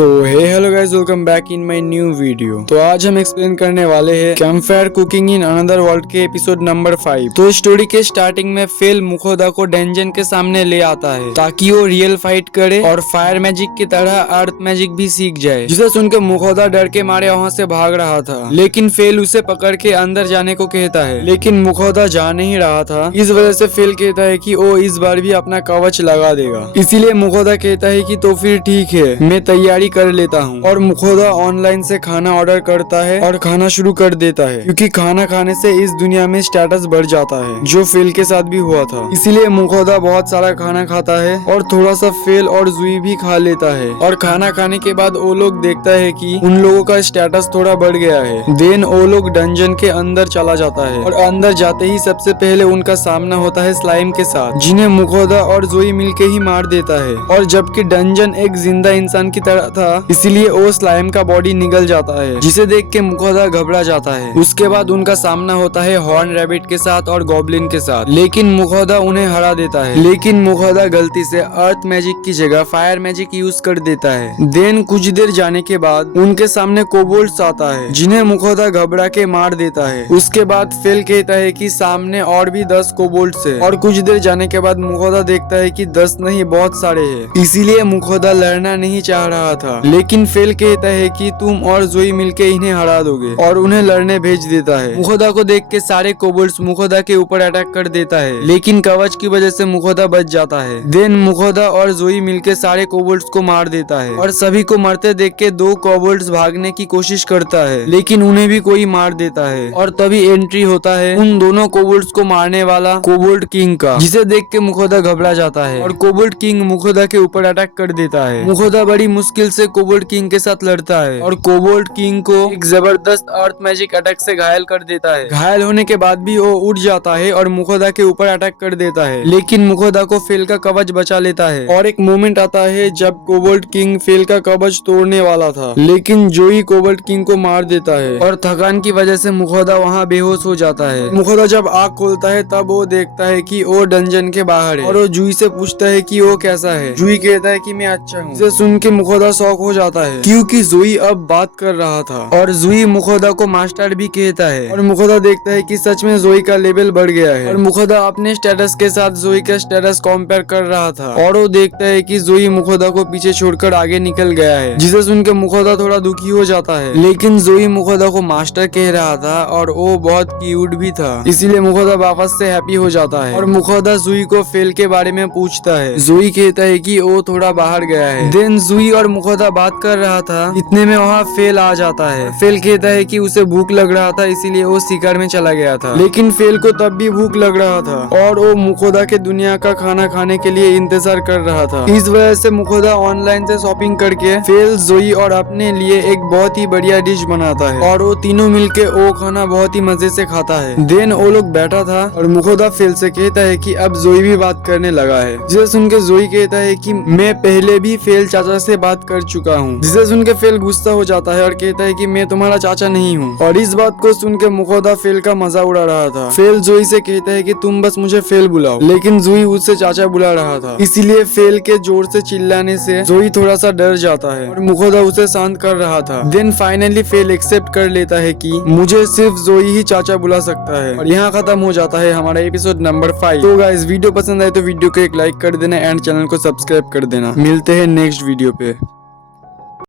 So hello guys, welcome back in my new video. तो आज हम एक्सप्लेन करने वाले हैं campfire cooking in another world के एपिसोड नंबर 5। तो स्टोरी के स्टार्टिंग में फेल मुखोदा को डेंजन के सामने ले आता है ताकि वो रियल फाइट करे और फायर मैजिक की तरह अर्थ मैजिक भी सीख जाए, जिसे सुनकर मुखोदा डर के मारे वहाँ से भाग रहा था। लेकिन फेल उसे पकड़ के अंदर जाने को कहता है, लेकिन मुखोदा जा नहीं रहा था। इस वजह से फेल कहता है कि वो इस बार भी अपना कवच लगा देगा। इसीलिए मुखोदा कहता है कि तो फिर ठीक है, मैं तैयारी कर लेता हूँ। और मुखोदा ऑनलाइन से खाना ऑर्डर करता है और खाना शुरू कर देता है, क्योंकि खाना खाने से इस दुनिया में स्टेटस बढ़ जाता है, जो फेल के साथ भी हुआ था। इसीलिए मुखोदा बहुत सारा खाना खाता है और थोड़ा सा फेल और जुई भी खा लेता है। और खाना खाने के बाद वो लोग देखता है कि उन लोगों का स्टेटस थोड़ा बढ़ गया है। देन वो लोग डंजन के अंदर चला जाता है और अंदर जाते ही सबसे पहले उनका सामना होता है स्लाइम के साथ, जिन्हें मुखोदा और जुई मिलके ही मार देता है। और जबकि डंजन एक जिंदा इंसान की तरह था, इसीलिए वो स्लाइम का बॉडी निकल जाता है, जिसे देख के मुखोदा घबरा जाता है। उसके बाद उनका सामना होता है हॉर्न रैबिट के साथ और गॉब्लिन के साथ, लेकिन मुखोदा उन्हें हरा देता है। लेकिन मुखोदा गलती से अर्थ मैजिक की जगह फायर मैजिक यूज कर देता है। देन कुछ देर जाने के बाद उनके सामने कोबोल्ट्स आता है, जिन्हें मुखोदा घबरा के मार देता है। उसके बाद फेल कहता है कि सामने और भी 10 कोबोल्ट्स है। और कुछ देर जाने के बाद मुखोदा देखता है कि 10 नहीं बहुत सारे हैं। इसीलिए मुखोदा लड़ना नहीं चाह रहा था, लेकिन फेल कहता है कि तुम और जोई मिलके इन्हें हरा दोगे और उन्हें लड़ने भेज देता है। मुखोदा को देख के सारे कोबोल्ट्स मुखोदा के ऊपर अटैक कर देता है, लेकिन कवच की वजह से मुखोदा बच जाता है। देन मुखोदा और जोई मिलके सारे कोबोल्ट्स को मार देता है और सभी को मरते देख के 2 कोबोल्ट्स भागने की कोशिश करता है, लेकिन उन्हें भी कोई मार देता है। और तभी एंट्री होता है उन दोनों कोबोल्ट्स को मारने वाला कोबोल्ट किंग का, जिसे देख के मुखोदा घबरा जाता है और कोबोल्ट किंग मुखोदा के ऊपर अटैक कर देता है। मुखोदा बड़ी मुश्किल से कोबोल्ट किंग के साथ लड़ता है और कोबोल्ट किंग को एक जबरदस्त अर्थ मैजिक अटैक से घायल कर देता है। घायल होने के बाद भी वो उठ जाता है और मुखोदा के ऊपर अटैक कर देता है, लेकिन मुखोदा को फेल का कवच बचा लेता है। और एक मोमेंट आता है जब कोबोल्ट किंग फेल का कवच तोड़ने वाला था, लेकिन जोई कोबोल्ट किंग को मार देता है और थकान की वजह से मुखोदा वहाँ बेहोश हो जाता है। मुखोदा जब आँख खोलता है तब वो देखता है कि वो डंजन के बाहर है और वो जुई से पूछता है कि वो कैसा है। जुई कहता है कि मैं अच्छा हूँ। इसे सुन के मुखोदा शॉक हो जाता है, क्योंकि जुई अब बात कर रहा था और जुई मुखोदा को मास्टर भी कहता है। और मुखोदा देखता है कि सच में जोई का लेवल बढ़ गया है और मुखोदा अपने स्टेटस के साथ जोई का स्टेटस कंपेयर कर रहा था। और वो देखता है कि जोई मुखोदा को पीछे छोड़कर आगे निकल गया है, जिसे सुन के मुखोदा थोड़ा दुखी हो जाता है। लेकिन जोई मुखोदा को मास्टर कह रहा था और वो बहुत क्यूट भी था, इसीलिए मुखोदा वापस से हैप्पी हो जाता है। और मुखोदा जुई को फेल के बारे में पूछता है। जुई कहता है कि वो थोड़ा बाहर गया है। देन जुई और मुखोदा बात कर रहा था, इतने में वहाँ फेल आ जाता है। फेल कहता है कि उसे भूख लग रहा था, इसीलिए वो शिकार में चला गया था। लेकिन फेल को तब भी भूख लग रहा था और वो मुखोदा के दुनिया का खाना खाने के लिए इंतजार कर रहा था। इस वजह से मुखोदा ऑनलाइन से शॉपिंग करके फेल, जोई और अपने लिए एक बहुत ही बढ़िया डिश बनाता है और वो तीनों मिलके वो खाना बहुत ही मजे से खाता है। देन वो लोग बैठा था और मुखोदा फेल से कहता है कि अब जोई भी बात करने लगा है, जिसे सुन के जोई कहता है कि मैं पहले भी फेल चाचा से बात कर चुका हूँ। जिसे सुन के फेल गुस्सा हो जाता है और कहता है कि मैं तुम्हारा चाचा नहीं हूँ। और इस बात को सुन के मुखोदा फेल का मजा उड़ा रहा था। फेल जोई से कहता है कि तुम बस मुझे फेल बुलाओ, लेकिन जोई उससे चाचा बुला रहा था। इसीलिए फेल के जोर से चिल्लाने से जोई थोड़ा सा डर जाता है और मुखोदा उसे शांत कर रहा था। देन फाइनली फेल एक्सेप्ट कर लेता है कि मुझे सिर्फ जोई ही चाचा बुला सकता है। और यहाँ खत्म हो जाता है हमारा एपिसोड नंबर 5। तो गाइस, वीडियो पसंद आए तो वीडियो को एक लाइक कर देना एंड चैनल को सब्सक्राइब कर देना। मिलते हैं नेक्स्ट वीडियो पे।